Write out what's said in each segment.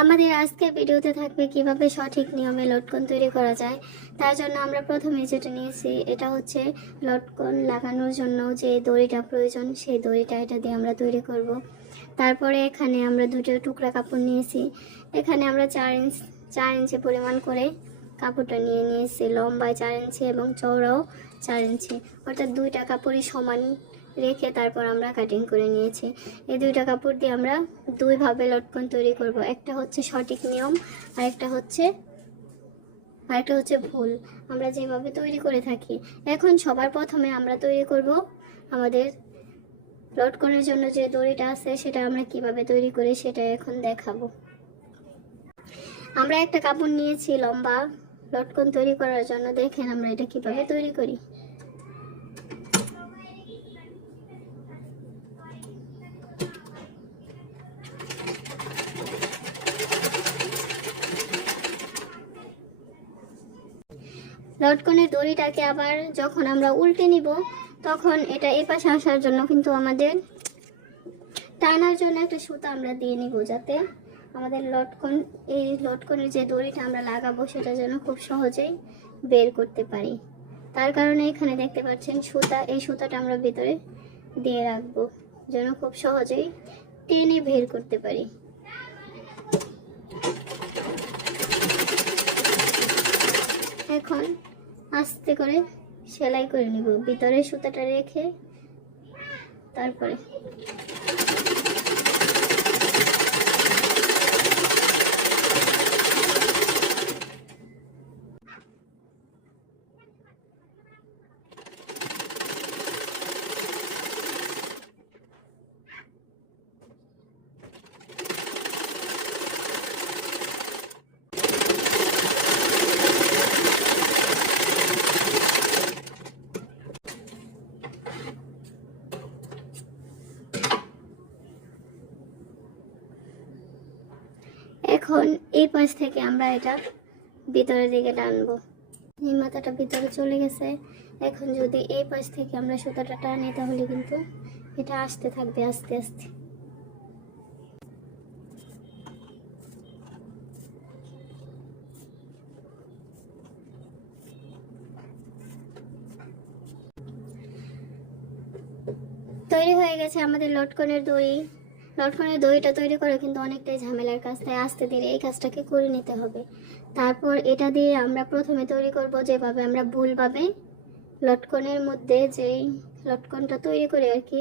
আমাদের আজকের ভিডিওতে থাকবে কিভাবে সঠিক নিয়মে লটকন তৈরি করা যায়। তার জন্য আমরা প্রথমে যেটা নিয়েছি এটা হচ্ছে লটকন লাগানোর জন্য যে দড়িটা প্রয়োজন, সেই দড়িটা এটা দিয়ে আমরা তৈরি করব। তারপরে এখানে আমরা দুটো টুকরা কাপড় নিয়েছি। এখানে আমরা 4 ইঞ্চি পরিমাণ করে কাপড়টা নিয়ে নিয়েছি, লম্বায় 4 ইঞ্চি এবং চওড়াও 4 ইঞ্চি, অর্থাৎ দুইটা কাপড়ই সমান রেখে তারপর আমরা কাটিং করে নিয়েছি। এই দুইটা কাপড় দিয়ে আমরা দুইভাবে লটকন তৈরি করব। একটা হচ্ছে সঠিক নিয়ম আর একটা হচ্ছে ভুল, আমরা যেভাবে তৈরি করে থাকি। এখন সবার প্রথমে আমরা তৈরি করব আমাদের লটকনের জন্য যে দড়িটা আছে সেটা আমরা কিভাবে তৈরি করি সেটা এখন দেখাবো। আমরা একটা কাপড় নিয়েছি লম্বা লটকন তৈরি করার জন্য। দেখেন আমরা এটা কিভাবে তৈরি করি। লটকনের দড়িটাকে আবার যখন আমরা উল্টে নিব তখন এটা এপাশে আসার জন্য কিন্তু আমাদের টানার জন্য একটা সুতা আমরা দিয়ে নিব, যাতে আমাদের এই লটকনের যে দড়িটা আমরা লাগাবো সেটা যেন খুব সহজেই বের করতে পারি। তার কারণে এখানে দেখতে পাচ্ছেন সুতা, এই সুতাটা আমরা ভিতরে দিয়ে রাখবো যেন খুব সহজেই টেনে বের করতে পারি। এখন আস্তে করে সেলাই করে নিব ভিতরে সুতাটা রেখে। তারপরে এখন এই পাশ থেকে আমরা এটা ভিতরের দিকে টানবো। এই মাথাটা ভিতরে চলে গেছে। এখন যদি এই পাশ থেকে আমরা সুতাটা টানি তাহলে কিন্তু এটা আসতে থাকবে আস্তে আস্তে। তৈরি হয়ে গেছে আমাদের লটকনের দড়ি। লটকনের দড়িটা তৈরি করে কিন্তু অনেকটাই ঝামেলার কাজ, তাই আস্তে ধীরে এই কাজটাকে করে নিতে হবে। তারপর এটা দিয়ে আমরা প্রথমে তৈরি করব যেভাবে আমরা ভুলভাবে লটকনের মধ্যে যেই লটকনটা তৈরি করি আর কি,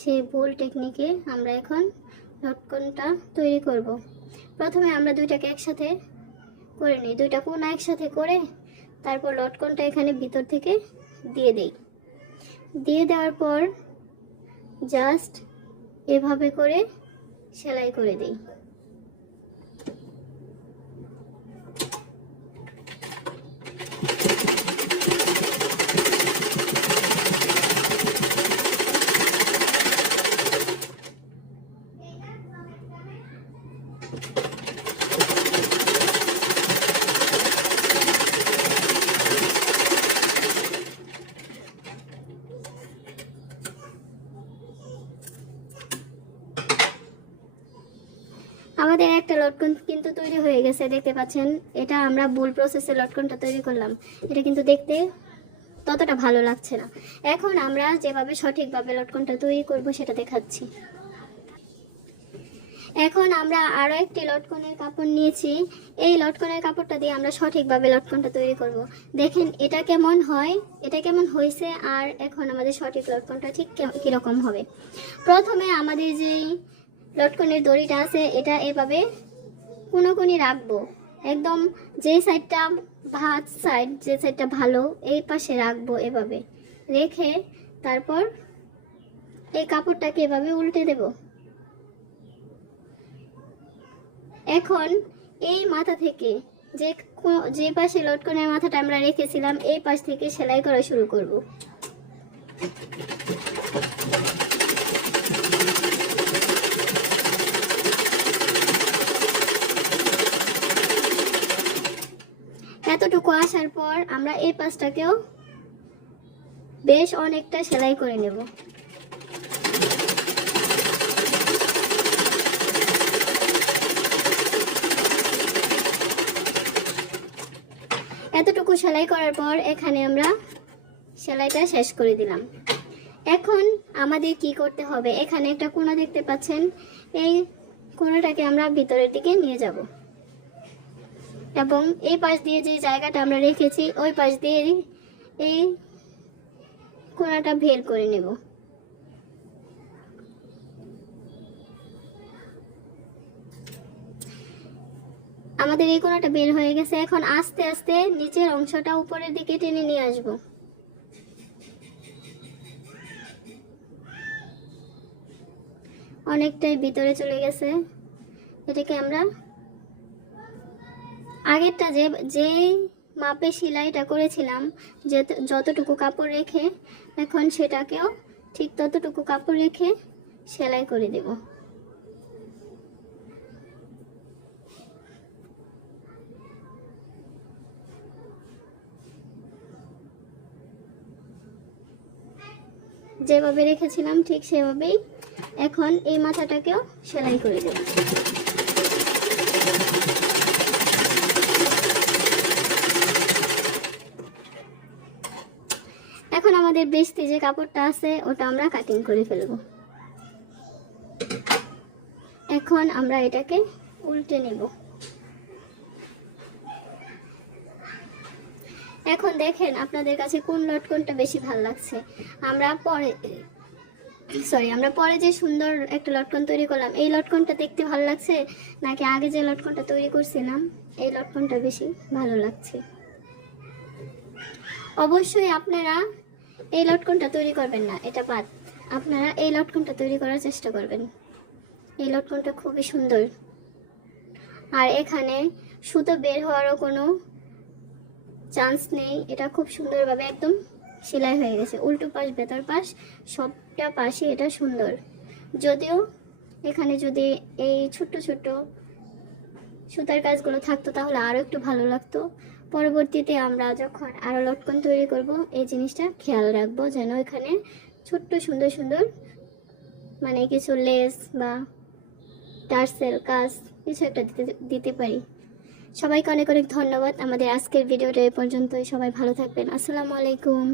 সেই ভুল টেকনিকে আমরা এখন লটকনটা তৈরি করব। প্রথমে আমরা দুইটাকে একসাথে করে নিই, দুইটা কোণা একসাথে করে তারপর লটকনটা এখানে ভিতর থেকে দিয়ে দেই। দিয়ে দেওয়ার পর জাস্ট এভাবে করে সেলাই করে দিই। আমাদের একটা লটকন কিন্তু তৈরি হয়ে গেছে, দেখতে পাচ্ছেন। এটা আমরা ভুল প্রসেসে লটকনটা তৈরি করলাম, এটা কিন্তু দেখতে ততটা ভালো লাগছে না। এখন আমরা যেভাবে সঠিকভাবে লটকনটা তৈরি করব সেটা দেখাচ্ছি। এখন আমরা আরও একটি লটকনের কাপড় নিয়েছি। এই লটকনের কাপড়টা দিয়ে আমরা সঠিকভাবে লটকনটা তৈরি করব। দেখেন এটা কেমন হয়, এটা কেমন হয়েছে, আর এখন আমাদের সঠিক লটকনটা ঠিক কীরকম হবে। প্রথমে আমাদের যেই লটকনের দড়িটা আছে এটা এভাবে কোনি রাখবো, একদম যে সাইডটা ভাঁজ সাইড, যে সাইডটা ভালো এই পাশে রাখবো। এভাবে রেখে তারপর এই কাপড়টাকে এভাবে উল্টে দেব। এখন এই মাথা থেকে যে পাশে লটকনের মাথাটা আমরা রেখেছিলাম এই পাশ থেকে সেলাই করা শুরু করব। এতটুকু আসার পর আমরা এই পাশটাকেও বেশ অনেকটা সেলাই করে নেব। এতটুকু সেলাই করার পর এখানে আমরা সেলাইটা শেষ করে দিলাম। এখন আমাদের কি করতে হবে, এখানে একটা কোণা দেখতে পাচ্ছেন, এই কোণাটাকে আমরা ভিতরের দিকে নিয়ে যাব এবং এই পাশ দিয়ে যে জায়গাটা আমরা রেখেছি ওই পাশ দিয়ে এই কোণাটা বের করে নেব। আমাদের এই কোণাটা বের হয়ে গেছে। এখন আস্তে আস্তে নিচের অংশটা উপরের দিকে টেনে নিয়ে আসব। অনেকটাই ভিতরে চলে গেছে। এটাকে আমরা আগেরটা যে মাপে সেলাইটা করেছিলাম, যে যতটুকু কাপড় রেখে, এখন সেটাকেও ঠিক ততটুকু কাপড় রেখে সেলাই করে দেব। যেভাবে রেখেছিলাম ঠিক সেভাবেই এখন এই মাথাটাকেও সেলাই করে দেব। এখন আমাদের বেস্তি যে কাপড়টা আছে ওটা আমরা কাটিং করে ফেলব। এখন আমরা এটাকে উল্টে নেব। এখন দেখেন আপনাদের কাছে কোন লটকনটা বেশি ভালো লাগছে। আমরা পরে যে সুন্দর একটা লটকন তৈরি করলাম, এই লটকনটা দেখতে ভালো লাগছে নাকি আগে যে লটকনটা তৈরি করছিলাম এই লটকনটা বেশি ভালো লাগছে? অবশ্যই আপনারা এই লটকনটা তৈরি করবেন না, এটা বাদ। আপনারা এই লটকনটা তৈরি করার চেষ্টা করবেন। এই লটকনটা খুবই সুন্দর, আর এখানে সুতো বের হওয়ারও কোনো চান্স নেই। এটা খুব সুন্দরভাবে একদম সেলাই হয়ে গেছে, উল্টো পাশ ভেতর পাশ সবটা পাশে এটা সুন্দর। যদিও এখানে যদি এই ছোট্ট ছোট্ট সুতার কাজগুলো থাকতো তাহলে আরও একটু ভালো লাগতো। পরবর্তীতে আমরা যখন আরও লটকন তৈরি করব এই জিনিসটা খেয়াল রাখবো যেন এখানে ছোট্ট সুন্দর সুন্দর মানে কিছু লেস বা টার্সেল কাজ কিছু একটা দিতে পারি। সবাইকে অনেক অনেক ধন্যবাদ। আমাদের আজকের ভিডিওটা এই পর্যন্তই। সবাই ভালো থাকবেন। আসসালামু আলাইকুম।